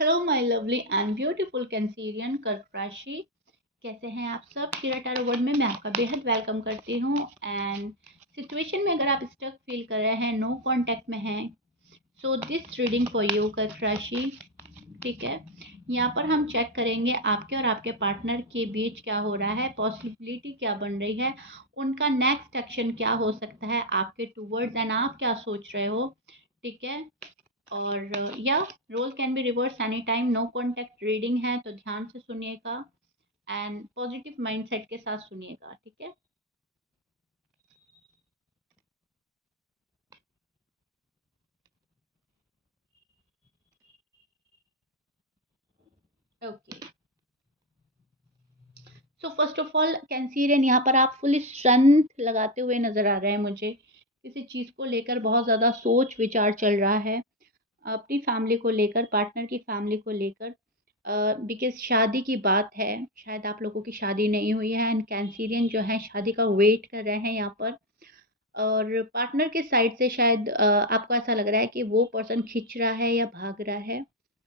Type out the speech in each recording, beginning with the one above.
Hello my lovely and beautiful Cancerian कर्क राशि। कैसे हैं आप सब? कीरा टैरो वर्ल्ड में मैं आपका बेहद वेलकम करती हूँ। एंड सिचुएशन में अगर आप स्टक फील कर रहे हैं, नो कांटेक्ट में हैं, so this reading for you कर्क राशि। ठीक है, यहाँ पर हम चेक करेंगे आपके और आपके पार्टनर के बीच क्या हो रहा है, पॉसिबिलिटी क्या बन रही है, उनका नेक्स्ट एक्शन क्या हो सकता है आपके टूवर्ड्स, एंड आप क्या सोच रहे हो। ठीक है, और या role can be reverse any time. No contact reading है तो ध्यान से सुनिएगा एंड पॉजिटिव माइंडसेट के साथ सुनिएगा। ठीक है, okay. So first of all Cancerian, यहाँ पर आप फुल स्ट्रेंथ लगाते हुए नजर आ रहे हैं मुझे। किसी चीज़ को लेकर बहुत ज़्यादा सोच विचार चल रहा है, अपनी फैमिली को लेकर, पार्टनर की फैमिली को लेकर। बिकॉज शादी की बात है, शायद आप लोगों की शादी नहीं हुई है एंड कैंसीरियन जो है शादी का वेट कर रहे हैं यहाँ पर। और पार्टनर के साइड से शायद आपको ऐसा लग रहा है कि वो पर्सन खींच रहा है या भाग रहा है।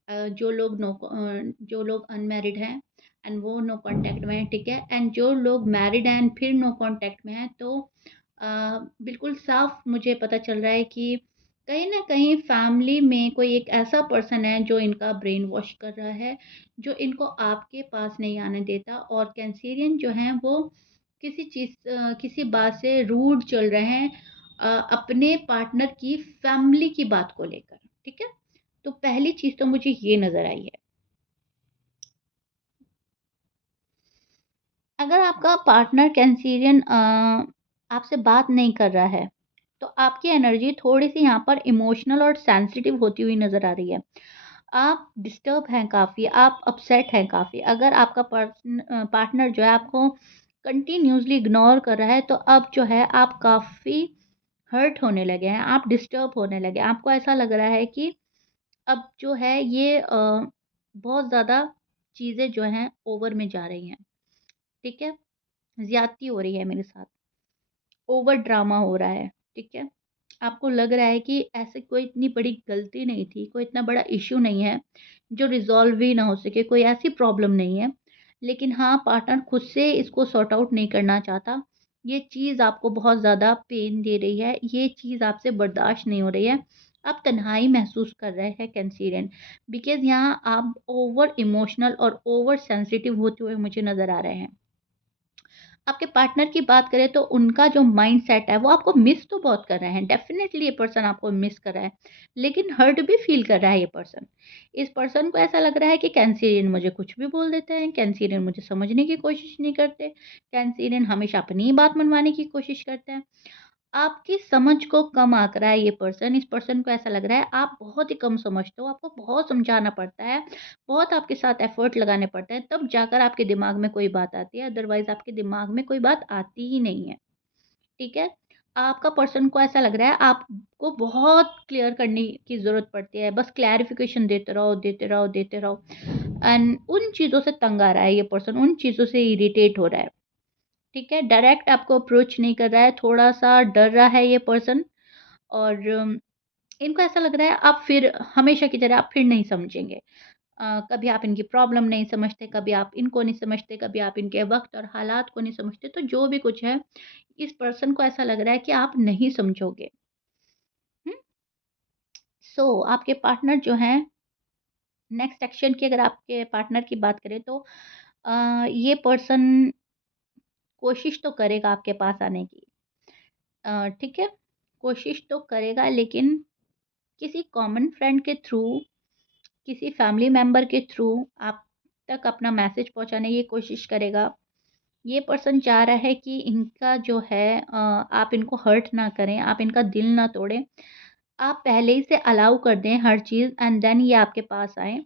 जो लोग अनमैरिड हैं एंड वो नो कांटेक्ट में है। ठीक है, एंड जो लोग मैरिड हैं एंड फिर नो कांटेक्ट में है, तो बिल्कुल साफ मुझे पता चल रहा है कि कहीं ना कहीं फैमिली में कोई एक ऐसा पर्सन है जो इनका ब्रेन वॉश कर रहा है, जो इनको आपके पास नहीं आने देता। और कैंसेरियन जो है वो किसी बात से रूड चल रहे हैं, अपने पार्टनर की फैमिली की बात को लेकर। ठीक है, तो पहली चीज तो मुझे ये नजर आई है। अगर आपका पार्टनर कैंसीरियन आपसे बात नहीं कर रहा है, तो आपकी एनर्जी थोड़ी सी यहाँ पर इमोशनल और सेंसिटिव होती हुई नजर आ रही है। आप डिस्टर्ब हैं काफ़ी, आप अपसेट हैं काफ़ी। अगर आपका पार्टनर जो है आपको कंटिन्यूसली इग्नोर कर रहा है, तो अब जो है आप काफ़ी हर्ट होने लगे हैं, आप डिस्टर्ब होने लगे हैं। आपको ऐसा लग रहा है कि अब जो है ये बहुत ज़्यादा चीज़ें जो हैं ओवर में जा रही हैं। ठीक है, ज़्यादती हो रही है मेरे साथ, ओवर ड्रामा हो रहा है। ठीक है, आपको लग रहा है कि ऐसे कोई इतनी बड़ी गलती नहीं थी, कोई इतना बड़ा इश्यू नहीं है जो रिज़ॉल्व ही ना हो सके, कोई ऐसी प्रॉब्लम नहीं है। लेकिन हाँ, पार्टनर खुद से इसको सॉर्ट आउट नहीं करना चाहता। ये चीज़ आपको बहुत ज़्यादा पेन दे रही है, ये चीज़ आपसे बर्दाश्त नहीं हो रही है। आप तन्हाई महसूस कर रहे हैं कैंसीरियन, बिकॉज़ यहाँ आप ओवर इमोशनल और ओवर सेंसिटिव होते हुए मुझे नज़र आ रहे हैं। आपके पार्टनर की बात करें तो उनका जो माइंडसेट है वो आपको मिस तो बहुत कर रहे हैं, डेफिनेटली ये पर्सन आपको मिस कर रहा है, लेकिन हर्ट भी फील कर रहा है ये पर्सन। इस पर्सन को ऐसा लग रहा है कि कैंसीरियन मुझे कुछ भी बोल देते हैं, कैंसीरियन मुझे समझने की कोशिश नहीं करते, कैंसीरियन हमेशा अपनी ही बात मनवाने की कोशिश करते हैं। आपकी समझ को कम आँक रहा है ये पर्सन। इस पर्सन को ऐसा लग रहा है आप बहुत ही कम समझते हो, आपको बहुत समझाना पड़ता है, बहुत आपके साथ एफ़र्ट लगाने पड़ते हैं, तब जाकर आपके दिमाग में कोई बात आती है, अदरवाइज़ आपके दिमाग में कोई बात आती ही नहीं है। ठीक है? आपका पर्सन को ऐसा लग रहा है आपको बहुत क्लियर करने की ज़रूरत पड़ती है, बस क्लैरिफ़िकेशन देते रहो, देते रहो, देते रहो। एंड उन चीज़ों से तंग आ रहा है ये पर्सन, उन चीज़ों से इरिटेट हो रहा है। ठीक है? डायरेक्ट आपको अप्रोच नहीं कर रहा है, थोड़ा-सा डर रहा है ये पर्सन। और इनको ऐसा लग रहा है आप फिर हमेशा की तरह आप फिर नहीं समझेंगे। कभी आप इनकी प्रॉब्लम नहीं समझते, कभी आप इनको नहीं समझते, कभी आप इनके वक़्त और हालात को नहीं समझते। तो जो भी कुछ है, इस पर्सन को ऐसा लग रहा है कि आप नहीं समझोगे। हुँ? सो आपके पार्टनर जो हैं, नेक्स्ट एक्शन की अगर आपके पार्टनर की बात करें तो ये पर्सन कोशिश तो करेगा आपके पास आने की। ठीक है? कोशिश तो करेगा, लेकिन किसी कॉमन फ्रेंड के थ्रू, किसी फैमिली मेंबर के थ्रू आप तक अपना मैसेज पहुंचाने की कोशिश करेगा। ये पर्सन चाह रहा है कि इनका जो है आप इनको हर्ट ना करें, आप इनका दिल ना तोड़ें। आप पहले ही से अलाउ कर दें हर चीज़ एंड देन ये आपके पास आएँ।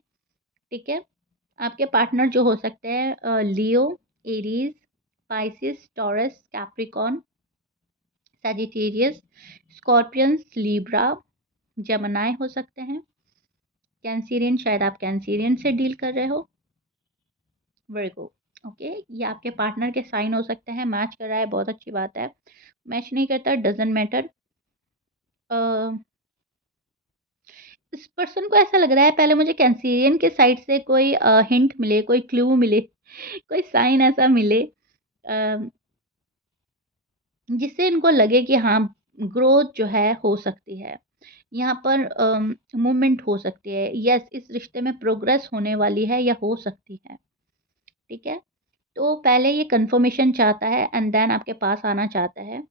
ठीक है? आपके पार्टनर जो हो सकते हैं Leo, Aries, Pisces, Taurus, Capricorn, Sagittarius, Scorpions, Libra, Gemini हो सकते हैं। कैंसेरियन, शायद आप कैंसेरियन से डील कर रहे हो। वर्गो, ओके, ये आपके पार्टनर के साइन हो सकते हैं। मैच कर रहा है, बहुत अच्छी बात है। मैच नहीं करता, डजंट मैटर। इस पर्सन को ऐसा लग रहा है पहले मुझे कैंसेरियन के साइड से कोई हिंट मिले, कोई क्लू मिले, कोई साइन ऐसा मिले अ, जिससे इनको लगे कि हाँ, ग्रोथ जो है हो सकती है। यहाँ पर मूवमेंट हो सकती है। यस, इस रिश्ते में प्रोग्रेस होने वाली है या हो सकती है। ठीक है? तो पहले ये कन्फर्मेशन चाहता है एंड देन आपके पास आना चाहता है।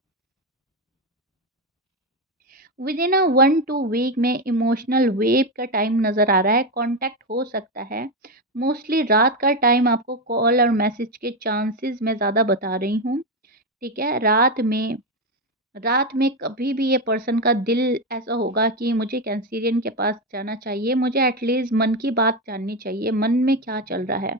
विदिन अ 1 टू वीक में इमोशनल वेव का टाइम नज़र आ रहा है, कॉन्टैक्ट हो सकता है। मोस्टली रात का टाइम आपको कॉल और मैसेज के चांसेस मैं ज़्यादा बता रही हूँ, ठीक है? रात में कभी भी ये पर्सन का दिल ऐसा होगा कि मुझे कैंसेरियन के पास जाना चाहिए, मुझे एटलीस्ट मन की बात जाननी चाहिए, मन में क्या चल रहा है।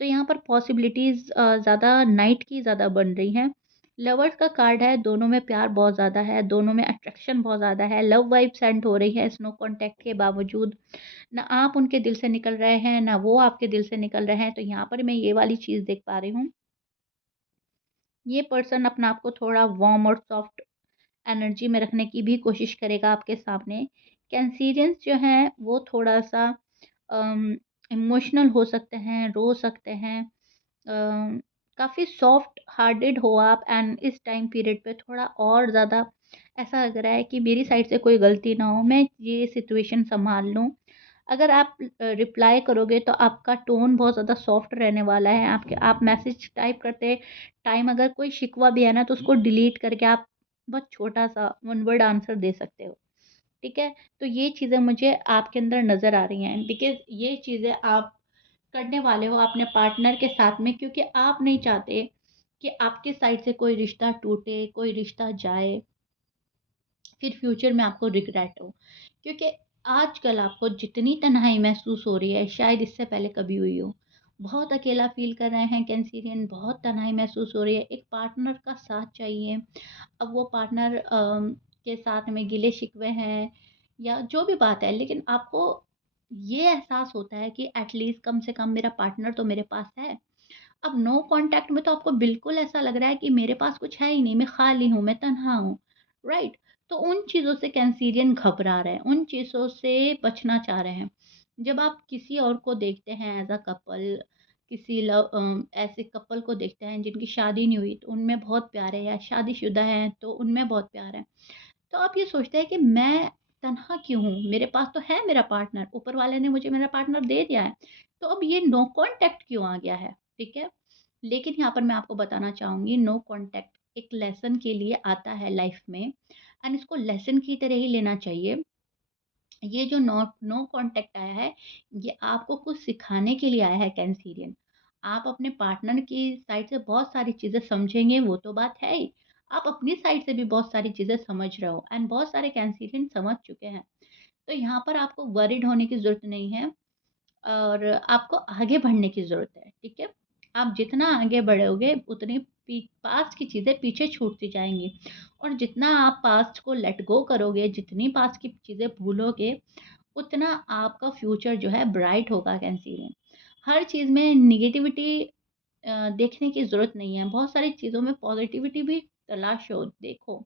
तो यहाँ पर पॉसिबिलिटीज़ ज़्यादा नाइट की ज़्यादा बन रही हैं। लवर्स का कार्ड है, दोनों में प्यार बहुत ज़्यादा है, दोनों में अट्रैक्शन बहुत ज़्यादा है, लव वाइब सेंड हो रही है स्नो कॉन्टैक्ट के बावजूद। ना आप उनके दिल से निकल रहे हैं, ना वो आपके दिल से निकल रहे हैं। तो यहाँ पर मैं ये वाली चीज़ देख पा रही हूँ, ये पर्सन अपने आप को थोड़ा वार्म और सॉफ्ट एनर्जी में रखने की भी कोशिश करेगा आपके सामने। कैंसेरियंस जो हैं वो थोड़ा-सा अम, इमोशनल हो सकते हैं, रो सकते हैं। काफ़ी सॉफ्ट हार्टेड हो आप एंड इस टाइम पीरियड पे थोड़ा और ज़्यादा ऐसा लग रहा है कि मेरी साइड से कोई गलती ना हो, मैं ये सिचुएशन सँभाल लूँ। अगर आप रिप्लाई करोगे तो आपका टोन बहुत ज़्यादा सॉफ्ट रहने वाला है। आपके आप मैसेज टाइप करते टाइम अगर कोई शिकवा भी है ना तो उसको डिलीट करके आप बहुत छोटा-सा वन वर्ड आंसर दे सकते हो। ठीक है? तो ये चीज़ें मुझे आपके अंदर नज़र आ रही हैं बिकॉज़ ये चीज़ें आप करने वाले हो अपने पार्टनर के साथ में क्योंकि आप नहीं चाहते कि आपके साइड से कोई रिश्ता टूटे, कोई रिश्ता जाए, फिर फ्यूचर में आपको रिग्रेट हो। क्योंकि आजकल आपको जितनी तन्हाई महसूस हो रही है, शायद इससे पहले कभी हुई हो। बहुत अकेला फ़ील कर रहे हैं कैंसेरियन, बहुत तन्हाई महसूस हो रही है, एक पार्टनर का साथ चाहिए। अब वो पार्टनर के साथ में गिले-शिकवे हैं या जो भी बात है, लेकिन आपको ये एहसास होता है कि एटलीस्ट कम से कम मेरा पार्टनर तो मेरे पास है। अब नो कॉन्टैक्ट में तो आपको बिल्कुल ऐसा लग रहा है कि मेरे पास कुछ है ही नहीं, मैं खाली हूँ, मैं तन्हा हूँ, राइट? तो उन चीज़ों से कैंसेरियन घबरा रहे हैं, उन चीज़ों से बचना चाह रहे हैं। जब आप किसी और को देखते हैं एज़ अ कपल, ऐसे कपल को देखते हैं जिनकी शादी नहीं हुई, तो उनमें बहुत प्यार है या शादीशुदा हैं, तो उनमें बहुत प्यार है। तो आप ये सोचते हैं कि मैं तन्हा क्यों हूँ? मेरे पास तो है मेरा पार्टनर, ऊपर वाले ने मुझे मेरा पार्टनर दे दिया है। तो अब ये नो कॉन्टैक्ट क्यों आ गया है? ठीक है? लेकिन यहाँ पर मैं आपको बताना चाहूँगी नो कॉन्टैक्ट एक लेसन के लिए आता है लाइफ में एंड इसको लेसन की तरह ही लेना चाहिए। ये जो नो कॉन्टैक्ट आया है, ये आपको कुछ सिखाने के लिए आया है कैंसेरियन। आप अपने पार्टनर की साइड से बहुत सारी चीज़ें समझेंगे, वो तो बात है ही। आप अपनी साइड से भी बहुत सारी चीज़ें समझ रहे हो एंड बहुत सारे कैंसेरियन समझ चुके हैं। तो यहाँ पर आपको वरीड होने की ज़रूरत नहीं है। और आपको आगे बढ़ने की ज़रूरत है, ठीक है? आप जितना आगे बढ़ोगे उतनी पास्ट की चीज़ें पीछे छूटती जाएँगी और जितना आप पास्ट को लेट गो करोगे, जितनी पास्ट की चीज़ें भूलोगे, उतना आपका फ्यूचर जो है ब्राइट होगा कैंसीरियन। हर चीज़ में नेगेटिविटी देखने की ज़रूरत नहीं है, बहुत सारी चीज़ों में पॉज़िटिविटी भी तलाशो, देखो।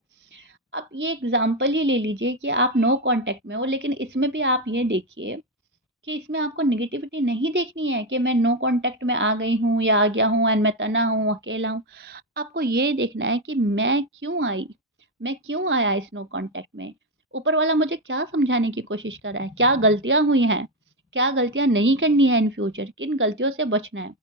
आप ये एग्ज़ाम्पल ही ले लीजिए कि आप नो कॉन्टैक्ट में हो, लेकिन इसमें भी आप ये देखिए कि इसमें आपको नेगेटिविटी नहीं देखनी है कि मैं नो कॉन्टैक्ट में आ गई हूँ या आ गया हूँ एंड मैं तना हूँ, अकेला हूँ। आपको ये देखना है कि मैं क्यों आई? मैं क्यों आया इस नो कॉन्टैक्ट में? ऊपर वाला मुझे क्या समझाने की कोशिश कर रहा है? क्या गलतियाँ हुई हैं? क्या गलतियाँ नहीं करनी है इन फ्यूचर? किन गलतियों से बचना है?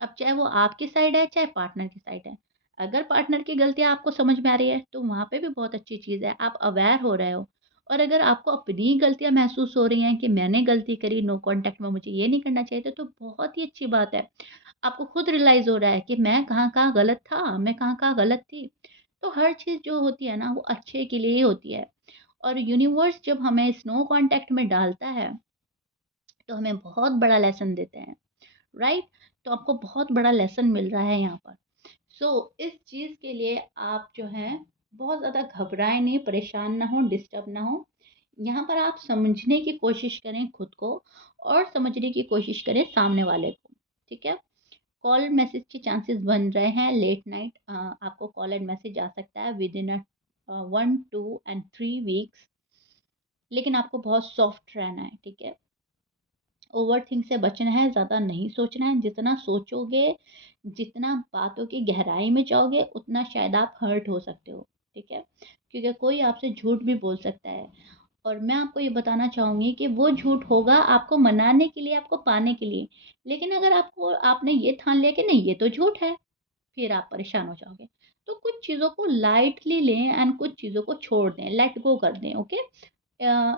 अब चाहे वो आपकी साइड है, चाहे पार्टनर की साइड है। अगर पार्टनर की गलतियाँ आपको समझ में आ रही है, तो वहाँ पे भी बहुत अच्छी चीज़ है, आप अवेयर हो रहे हो। और अगर आपको अपनी गलतियाँ महसूस हो रही हैं कि मैंने गलती करी, नो कॉन्टैक्ट में मुझे ये नहीं करना चाहिए था, तो बहुत ही अच्छी बात है। आपको खुद रियलाइज़ हो रहा है कि मैं कहाँ-कहाँ गलत था, मैं कहाँ-कहाँ गलत थी। तो हर चीज़ जो होती है ना, वो अच्छे के लिए ही होती है। और यूनिवर्स जब हमें इस नो कॉन्टैक्ट में डालता है, तो हमें बहुत बड़ा लेसन देते हैं। राइट? तो आपको बहुत बड़ा लेसन मिल रहा है यहाँ पर। इस चीज़ के लिए आप जो हैं बहुत ज़्यादा घबराएँ नहीं, परेशान ना हों, डिस्टर्ब ना हों। यहाँ पर आप समझने की कोशिश करें खुद को और समझने की कोशिश करें सामने वाले को, ठीक है? कॉल मैसेज के चांसेस बन रहे हैं लेट नाइट आपको कॉल एंड मैसेज आ सकता है विदिन 1, 2 एंड 3 वीक्स। लेकिन आपको बहुत सॉफ्ट रहना है, ठीक है? ओवरथिंक से बचना है, ज़्यादा नहीं सोचना है, जितना सोचोगे, जितना बातों की गहराई में जाओगे, उतना शायद आप हर्ट हो सकते हो, ठीक है? क्योंकि कोई आपसे झूठ भी बोल सकता है और मैं आपको ये बताना चाहूँगी कि वो झूठ होगा आपको मनाने के लिए, आपको पाने के लिए। लेकिन अगर आपने ये ठान लिया कि नहीं ये तो झूठ है, फिर आप परेशान हो जाओगे। तो कुछ चीज़ों को लाइटली लें एंड कुछ चीज़ों को छोड़ दें, लेट गो कर दें, ओके?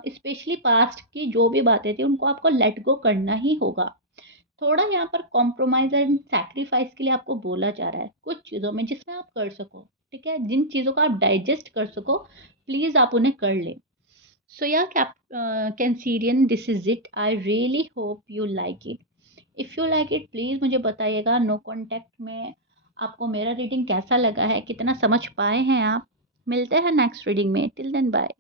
स्पेशली पास्ट की जो भी बातें थी उनको आपको लेट गो करना ही होगा। थोड़ा यहाँ पर कॉम्प्रोमाइज़ एंड सैक्रिफाइस के लिए आपको बोला जा रहा है, कुछ चीज़ों में जिसमें आप कर सको, ठीक है? जिन चीज़ों को आप डाइजेस्ट कर सको, प्लीज़ आप उन्हें कर लें। सो या Cancerian, this is it. I really hope you like it. If you like it please मुझे बताइएगा नो कॉन्टैक्ट में आपको मेरा रीडिंग कैसा लगा है, कितना समझ पाए हैं आप। मिलते हैं नेक्स्ट रीडिंग में, टिल देन बाय।